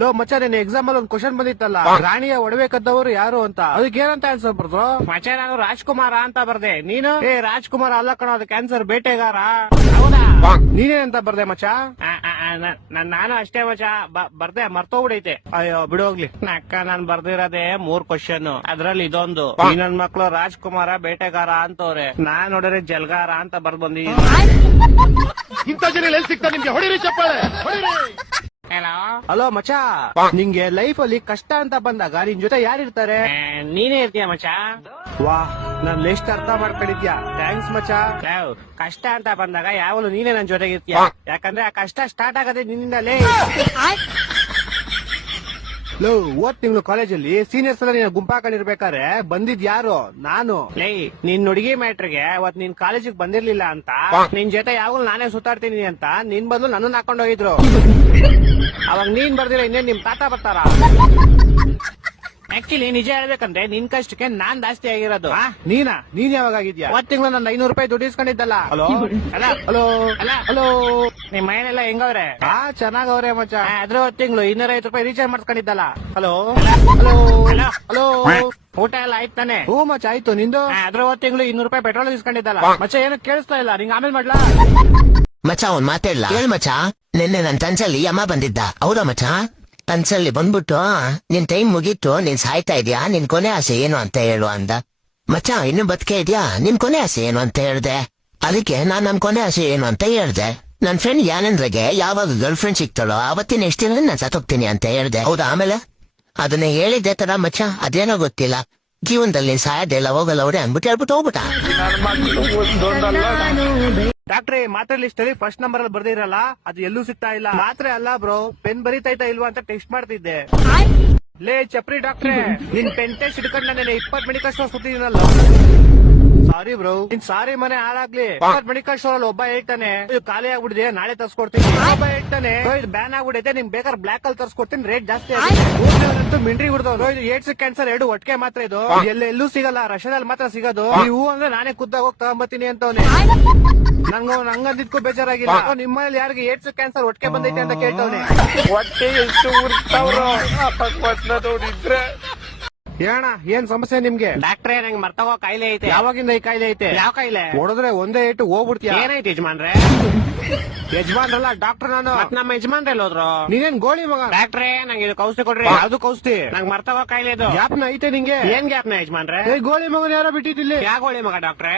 Low ಮಚ್ಚ, ನಿನ್ನ exam ಅಲ್ಲಿ ಒಂದು ಕ್ವಶನ್ ಬಂದಿತ್ತಲ್ಲ, ರಾಣಿಯ ಒಡವೆ ಕದ್ದವರು ಯಾರು ಅಂತ. ಅದಕ್ಕೆ ಏನಂತ ಆನ್ಸರ್ ಬರ್ದ್ರು? ಮಚ್ಚ, ನಾನು ರಾಜ್ಕುಮಾರ ಅಂತ ಬರ್ದೆ. ನೀನು ರಾಜ್ಕುಮಾರ ಅಲ್ಲ ಕಣ, ಅದಕ್ಕೆ ಆನ್ಸರ್ ಬೇಟೆಗಾರ. ಹೌದಾ? ನೀನೇನಂತ ಬರ್ದೆ ಮಚ್ಚ? ನಾನು ಅಷ್ಟೇ ಮಚ್ಚ, ಬರ್ದೆ, ಮರ್ತೋಗ್ಬಿಡೈತೆ. ಅಯ್ಯೋ ಬಿಡೋಗ್ಲಿ ಅಕ್ಕ, ನಾನ್ ಬರ್ದಿರೋದೇ 3 ಕ್ವಶನ್, ಅದ್ರಲ್ಲಿ ಇದೊಂದು. ಈ ನನ್ ಮಕ್ಳು ರಾಜ್ಕುಮಾರ ಬೇಟೆಗಾರ ಅಂತವ್ರೆ, ನಾನ್ ನೋಡಿದ್ರೆ ಜಲ್ಗಾರ ಅಂತ ಬರ್ದ್ ಬಂದಿದ್ದೀನಿ. ಇಂಥ ಜನ ಎಲ್ಲಿ ಸಿಗ್ತಾ ನಿಮ್ಗೆ? ಹೊಡಿರಿ ಚಪ್ಪಾಳೆ, ಹೊಡಿರಿ. ಹಲೋ ಮಚ್ಚ, ನಿಂಗೆ ಲೈಫ್ ಅಲ್ಲಿ ಕಷ್ಟ ಅಂತ ಬಂದಾಗ ನಿನ್ ಜೊತೆ ಯಾರಿರ್ತಾರೆ? ನೀನೇ ಇರ್ತೀಯ ಮಚ್ಚ. ವಾ, ನನ್ ಲಿಸ್ಟ್ ಅರ್ಥ ಮಾಡ್ಕೊಂಡಿದ್ಯಾ, ಥ್ಯಾಂಕ್ಸ್ ಮಚ್ಚ. ಕಷ್ಟ ಅಂತ ಬಂದಾಗ ಯಾವಾಗಲೂ ನೀನೇ ನನ್ ಜೊತೆಗಿರ್ತೀಯ, ಯಾಕಂದ್ರೆ ಆ ಕಷ್ಟ ಸ್ಟಾರ್ಟ್ ಆಗದೆ ನಿನ್ನಿಂದಲೇ. ಲೋ, ಓದ್ ತಿಂಗಳು ಕಾಲೇಜಲ್ಲಿ ಸೀನಿಯರ್ಸ್ ಎಲ್ಲ ನೀನು ಗುಂಪಾಕೊಂಡಿರ್ಬೇಕಾದ್ರೆ ಬಂದಿದ್ ಯಾರು? ನಾನು. ಲೇ, ನಿನ್ ಹುಡುಗಿ ಮ್ಯಾಟ್ರಿಗೆ ಅವತ್ ನೀನ್ ಕಾಲೇಜಿಗೆ ಬಂದಿರ್ಲಿಲ್ಲ ಅಂತ ನಿನ್ ಜೊತೆ ಯಾವಾಗಲೂ ನಾನೇ ಸುತ್ತಾಡ್ತೀನಿ ಅಂತ ನಿನ್ ಬದಲು ನನ್ನನ್ನು ಹಾಕೊಂಡ್ ಹೋಗಿದ್ರು. ಅವಾಗ ನೀನ್ ಬರ್ದಿರ ಇನ್ನೇನ್ ನಿಮ್ ತಾತ ಬರ್ತಾರ? ಆಕ್ಚುಲಿ ನಿಜ ಹೇಳ್ಬೇಕಂದ್ರೆ ನಿನ್ ಕಷ್ಟಕ್ಕೆ ನಾನ್ ಜಾಸ್ತಿ ಆಗಿರೋದು. ನೀನ್ ಯಾವಾಗ ಆಗಿದ್ಯಾ? ಅವತ್ ತಿಂಗಳು ನಾನು 500 ರೂಪಾಯಿ ದುಡ್ಡು ಇಸ್ಕೊಂಡಿದ್ದಲ್ಲ. ಹಲೋ ಹಲೋ ಹಲೋ, ನಿಮ್ ಮನೆಯಲ್ಲ ಹೆಂಗವ್ರೆ? ಚೆನ್ನಾಗವ್ರೆ ಮಚ್ಚ. ಅದ್ರ ಹೊತ್ತು ತಿಂಗಳು 250 ರೂಪಾಯಿ ರೀಚಾರ್ಜ್ ಮಾಡ್ಸ್ಕೊಂಡಿದ್ದಲ್ಲ. ಹಲೋ ಹಲೋ ಹಲೋ, ಊಟ ಎಲ್ಲ ಆಯ್ತು ತಾನೆ? ಹ್ಞೂ ಮಚ್ಚ, ಆಯ್ತು. ನಿಂದು? ಅದ್ರ ಹೊತ್ತು ತಿಂಗಳು 200 ರೂಪಾಯಿ ಪೆಟ್ರೋಲ್ ಇಸ್ಕೊಂಡಿದ್ದಲ್ಲ ಮಚ್ಚ. ಏನೋ ಕೇಳಿಸ್ತಾ ಇಲ್ಲ, ನಿಂಗೆ ಆಮೇಲೆ ಮಾಡ್ಲಾ? ಮಚ್ಚ ಒಂದ್ ಮಾತಾಡ್ಲಾ? ಹೇಳ್ ಮಚ್ಚ, ನಿನ್ನೆ ನನ್ ಕನ್ಸಲ್ಲಿ ಅಮ್ಮ ಬಂದಿದ್ದ. ಹೌದಾ ಮಚ್ಚ? ಕನ್ಸಲ್ಲಿ ಬಂದ್ಬಿಟ್ಟು ನಿನ್ ಟೈಮ್ ಮುಗೀತು, ನೀನ್ ಸಾಯ್ತಾ ಇದ್ಯಾ, ನಿನ್ ಕೊನೆ ಆಸೆ ಏನು ಅಂತ ಹೇಳು ಅಂದ. ಮಚ್ಚ, ಇನ್ನು ಬದುಕೆ ಇದ್ಯಾ, ನಿನ್ ಕೊನೆ ಆಸೆ ಏನು ಅಂತ ಹೇಳ್ದೆ. ಅದಕ್ಕೆ ನನ್ ಕೊನೆ ಆಸೆ ಏನು ಅಂತ ಹೇಳ್ದೆ. ನನ್ ಫ್ರೆಂಡ್ ಯಾನಂದ್ರಗೆ ಯಾವಾಗ ಗರ್ಲ್ ಫ್ರೆಂಡ್ ಸಿಗ್ತಾಳೋ ಅವತ್ತಿನ ನೆಕ್ಸ್ಟ್ ದಿನ ನಾನ್ ಸತ್ತೋಗ್ತೀನಿ ಅಂತ ಹೇಳ್ದೆ. ಹೌದಾ? ಆಮೇಲೆ ಅದನ್ನ ಹೇಳಿದ್ದೆ ತರ ಮಚ್ಚ, ಅದೇನೋ ಗೊತ್ತಿಲ್ಲ, ಜೀವನದಲ್ಲಿ ಸಾಯದೆಲ್ಲ ಹೋಗಲ್ಲ ಅವ್ರೆ ಅಂದ್ಬಿಟ್ಟು ಹೇಳ್ಬಿಟ್ಟು ಹೋಗ್ಬಿಟ್ಟ. ಡಾಕ್ಟ್ರೆ, ಮಾತ್ರೆ ಲಿಸ್ಟ್ ಅಲ್ಲಿ ಫಸ್ಟ್ ನಂಬರ್ ಅಲ್ಲಿ ಬರ್ದಿರಲ್ಲ, ಅದು ಎಲ್ಲೂ ಸಿಗ್ತಾ ಇಲ್ಲ. ಮಾತ್ರೆ ಅಲ್ಲ ಬ್ರೋ, ಪೆನ್ ಬರೀತೈತಾ ಇಲ್ವಾ ಅಂತ ಟೆಸ್ಟ್ ಮಾಡ್ತಿದ್ದೆ. ಲೇ ಚಪ್ರಿ ಡಾಕ್ಟ್ರೆ, ನಿನ್ ಪೆನ್ ಟೆಸ್ಟ್ ಹಿಡ್ಕೊಂಡು ನಾನು 20 ಮೆಡಿಕಲ್ ಸ್ಟೋರ್ ಸುತ್ತಿದ್ದೀನಲ್ಲ. ಸಾರಿ ಬ್ರೋ, ನಿನ್ ಸಾರಿ ಮನೆ ಹಾಳಾಗ್ಲಿ. 20 ಮೆಡಿಕಲ್ ಸ್ಟೋರ್ ಅಲ್ಲಿ ಒಬ್ಬ ಹೇಳ್ತಾನೆ ಇದು ಖಾಲಿ ಆಗ್ಬಿಡಿದೆ, ನಾಳೆ ತರ್ಸ್ಕೊಡ್ತೀನಿ. ಒಬ್ಬ ಹೇಳ್ತಾನೆ ಇದು ಬ್ಯಾನ್ ಆಗ್ಬಿಡೈತೆ, ನಿಮ್ ಬೇಕಾದ್ರೆ ಬ್ಲಾಕ್ ಅಲ್ಲಿ ತರ್ಸ್ಕೊಡ್ತೀನಿ, ರೇಟ್ ಜಾಸ್ತಿ ಆಗುತ್ತೆ. ಮಿಂಟ್ರಿ ಹುಡ್ದವ್ರು ಇದು ಏಡ್ಸ್ ಕ್ಯಾನ್ಸರ್ 2 ಒಟ್ಟಿಗೆ ಮಾತ್ರ. ಇದು ಎಲ್ಲೂ ಸಿಗಲ್ಲ, ರಷ್ಯಾದಲ್ಲಿ ಮಾತ್ರ ಸಿಗೋದು. ನೀವು ಅಂದ್ರೆ ನಾನೇ ಖುದ್ದಾಗ ಹೋಗಿ ತಗೊಂಬತ್ತೀನಿ ಅಂತವನೆ. ನಂಗಂದಿದ್ಕೂ ಬೇಜಾರಾಗಿಲ್ಲ. ನಿಮ್ಮಲ್ಲಿ ಯಾರಿಗೆ ಏಡ್ಸ್ ಕ್ಯಾನ್ಸರ್ ಒಟ್ಟಿಗೆ ಬಂದೈತೆ ಅಂತ ಕೇಳ್ತವನೆ. ಹೊಟ್ಟೆ ಎಷ್ಟು ಉರ್ತಾವ್ರೋ ನೋಡಿದ್ರೆ. ಏಣ, ಏನ್ ಸಮಸ್ಯೆ ನಿಮ್ಗೆ? ಡಾಕ್ಟ್ರೇ, ನಂಗೆ ಮರ್ತಗೋ ಕಾಯಿಲೆ ಐತೆ. ಯಾವಾಗಿಂದ ಈ ಕಾಯಿಲೆ ಐತೆ? ಯಾವ ಕಾಯಿಲೆ? ಹೊಡೆದ್ರೆ ಒಂದೇ ಏಟು ಹೋಗ್ಬಿಡ್ತೀಯ. ಏನಾಯ್ತು ಯಜಮಾನ್ರೆ? ಯಜಮಾನ್ರಲ್ಲ, ಡಾಕ್ಟರ್ ನಾನು. ನಮ್ಮ ಯಜಮಾನ್ರೆ ಹೋದ್ರು. ನೀನೇನ್ ಗೋಳಿ ಮಗ? ಡಾಕ್ಟ್ರೇ, ನಂಗೆ ಇದು ಔಷಧಿ ಕೊಡ್ರಿ. ಯಾವ್ದು ಔಷಧಿ? ನಂಗೆ ಮರ್ತಗೋ ಕಾಯಿಲೆ ಇದು. ಗ್ಯಾಪ್ನ ಐತೆ ನಿಂಗೆ? ಏನ್ ಗ್ಯಾಪ್ನ ಯಜಮಾನ್ರೆ? ಗೋಳಿ ಮಗನ ಯಾರೋ ಬಿಟ್ಟಿದ್ದಿಲ್ಲಿ. ಯಾವ ಗೋಳಿ ಮಗ ಡಾಕ್ಟ್ರೇ?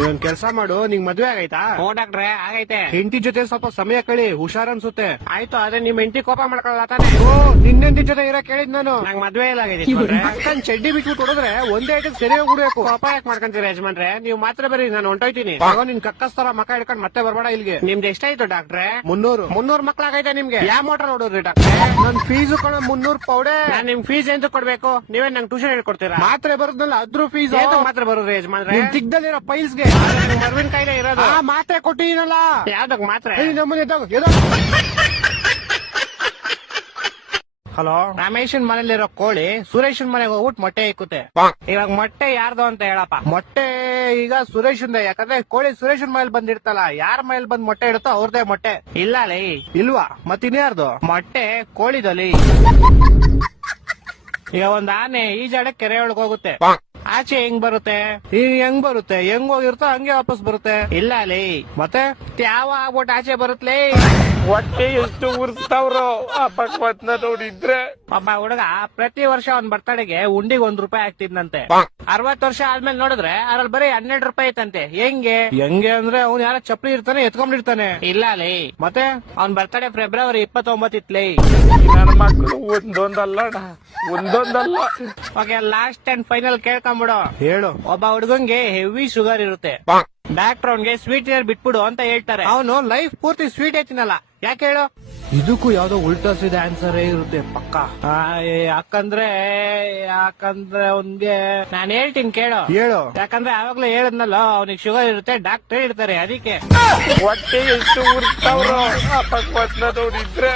ಇವನ್ ಕೆಲ್ಸ ಮಾಡು, ನಿಂಗ್ ಮದ್ವೆ ಆಗೈತಾ? ಹ್ಞೂ ಡಾಕ್ಟ್ರೆ, ಆಗೈತೆ. ಹೆಂಡತಿ ಜೊತೆ ಸ್ವಲ್ಪ ಸಮಯ ಕಳಿ, ಹುಷಾರ್ ಅನ್ಸುತ್ತೆ. ಆಯ್ತು, ಅದೇ ನಿಮ್ ಹೆಂಡತಿ ಕೋಪ ಮಾಡ್ಕೊಳ್ಳ ತಾನೆ? ಓ, ನಿನ್ನ ಹೆಂಡತಿ ಜೊತೆ ಇರೋ ಕೇಳಿದ್ ನಾನು. ನಂಗೆ ಮದ್ವೆ ಇಲ್ಲ ಆಗೈತೆ. ಅಕ್ಕನ್ ಚಡ್ಡಿ ಬಿಟ್ಬಿಟ್ಟು ಹೊಡೆದ್ರೆ ಒಂದೇ ಐಟಕ್ ಸರಿ ಹೋಗ್ಬಿಡ್ಬೇಕು. ಕೋಪ ಯಾಕೆ ಮಾಡ್ಕೊಂತೀರ ಯಜಮಾನ್ರೆ? ನೀವು ಮಾತ್ರ ಬರೀ, ನಾನು ಹೊಂಟೋಯ್ತೀನಿ. ನಿನ್ ಕಕ್ಕಸ್ತರ ಮಕ್ಕ ಹಿಡ್ಕೊಂಡು ಮತ್ತೆ ಬರ್ಬೇಡ ಇಲ್ಲಿಗೆ. ನಿಮ್ದು ಎಷ್ಟಾಯ್ತು ಡಾಕ್ಟ್ರೆ? 300 ಮಕ್ಳಾಗೈತೆ ನಿಮ್ಗೆ. ಯಾವ ಮೋಟರ್ ನೋಡ್ರಿ ಡಾಕ್ಟ್ರೆ? ನನ್ ಫೀಸ್ ಕೊಡ 300 ಪೌಡೆ. ನಾನ್ ನಿಮ್ ಫೀಸ್ ಎಂತ ಕೊಡ್ಬೇಕು? ನೀವೇ ನಂಗೆ ಟ್ಯೂಷನ್ ಹೇಳ್ಕೊಡ್ತೀರಾ? ಮಾತ್ರೆ ಬರೋದ್ನಲ್ಲ ಅದ್ರ ಫೀಸ್ ಮಾತ್ರ ಬರೋದು ಯಜಮಾನ್ರೆ. ಸಿಗ್ದಲ್ಲಿರೋ ಪೈಲ್ಸ್ಗೆ ಮರ್ವಿನ ಕಾಯಿಲೆ ಇರೋದು. ಮಾತ್ರೆ ಕೊಟ್ಟಿನಲ್ಲ. ಯಾವ್ದಕ್ ಮಾತ್ರೆ? ನಮ್ಮನೆ ಹಲೋ, ರಮೇಶನ್ ಮನೇಲಿರೋ ಕೋಳಿ ಸುರೇಶನ್ ಮನೆಗೆ ಹೋಗ್ಬಿಟ್ಟು ಮೊಟ್ಟೆ ಇಕ್ಕುತ್ತೆ. ಇವಾಗ ಮೊಟ್ಟೆ ಯಾರ್ದು ಅಂತ ಹೇಳಪ್ಪ? ಮೊಟ್ಟೆ ಈಗ ಸುರೇಶನ್ದೆ, ಯಾಕಂದ್ರೆ ಕೋಳಿ ಸುರೇಶನ್ ಮನೇಲಿ ಬಂದಿರ್ತಲ್ಲ, ಯಾರ ಮನೇಲಿ ಬಂದ್ ಮೊಟ್ಟೆ ಇಡುತ್ತೋ ಅವ್ರದೇ ಮೊಟ್ಟೆ. ಇಲ್ಲ ಲೇ. ಇಲ್ವಾ? ಮತ್ತಿನ್ಯಾರ್ದು? ಮೊಟ್ಟೆ ಕೋಳಿದಲ್ಲಿ. ಈಗ ಒಂದ್ ಆನೆ ಈಜಾಡ ಕೆರೆ ಒಳಗ್ ಹೋಗುತ್ತೆ, ಆಚೆ ಹೆಂಗ್ ಬರುತ್ತೆ? ಹೆಂಗ್ ಬರುತ್ತೆ? ಹೆಂಗ್ ಹೋಗಿರುತ್ತೋ ಹಂಗೆ ವಾಪಸ್ ಬರುತ್ತೆ. ಇಲ್ಲ ಲೇ. ಮತ್ತೆ ಯಾವ ಆಗ್ಬಿಟ್ಟು ಆಚೆ ಬರುತ್ತಲೇ? ಹೊಟ್ಟೆ ಎಷ್ಟು ಉರ್ತಾವ್ರೋ ನೋಡಿದ್ರೆ. ಒಬ್ಬ ಹುಡುಗ ಪ್ರತಿ ವರ್ಷ ಅವ್ನ್ ಬರ್ತಡೆಗೆ ಉಂಡಿಗೆ 1 ರೂಪಾಯಿ ಆಗ್ತಿದ್ನಂತೆ. 60 ವರ್ಷ ಆದ್ಮೇಲೆ ನೋಡಿದ್ರೆ ಅದ್ರಲ್ಲಿ ಬರೀ 12 ರೂಪಾಯಿ ಐತಂತೆ. ಹೆಂಗೆ ಅಂದ್ರೆ ಅವ್ನು ಯಾರ ಚಪ್ಪಲಿ ಇರ್ತಾನೆ, ಎತ್ಕೊಂಡಿರ್ತಾನೆ. ಇಲ್ಲ ಲೇ. ಮತ್ತೆ ಅವ್ನ್ ಬರ್ತಡೆ ಫೆಬ್ರವರಿ 29 ಇತ್ಲೇ. ನನ್ನ ಮಕ್ಕಳು ಒಂದೊಂದಲ್ಲ. ಓಕೆ, ಲಾಸ್ಟ್ ಅಂಡ್ ಫೈನಲ್ ಕೇಳ್ಕೊಂಬಿಡು. ಹೇಳು. ಒಬ್ಬ ಹುಡುಗಂಗೆ ಹೆವಿ ಶುಗರ್ ಇರುತ್ತೆ, ಡಾಕ್ಟರ್ ಅವ್ನ್ಗೆ ಸ್ವೀಟ್ ಏರ್ ಬಿಟ್ಬಿಡು ಅಂತ ಹೇಳ್ತಾರೆ. ಅವನು ಲೈಫ್ ಪೂರ್ತಿ ಸ್ವೀಟ್ ಐತಿನಲ್ಲ, ಯಾಕೆ ಹೇಳು? ಇದಕ್ಕೂ ಯಾವ್ದೋ ಉಲ್ಟಾ ಸೀದಾ ಆನ್ಸರ್ ಇರುತ್ತೆ ಪಕ್ಕ. ಯಾಕಂದ್ರೆ ಅವ್ನ್ಗೆ ನಾನು ಹೇಳ್ತೀನಿ ಕೇಳು. ಹೇಳು. ಯಾಕಂದ್ರೆ ಆವಾಗ್ಲೇ ಹೇಳದ್ನಲ್ಲ, ಅವ್ನಿಗೆ ಶುಗರ್ ಇರುತ್ತೆ, ಡಾಕ್ಟರ್ ಇರ್ತಾರೆ, ಅದಕ್ಕೆ. ಹೊಟ್ಟೆ ಎಷ್ಟು ಉರ್ತಾವ್ರೋ ನೋಡಿದ್ರೆ.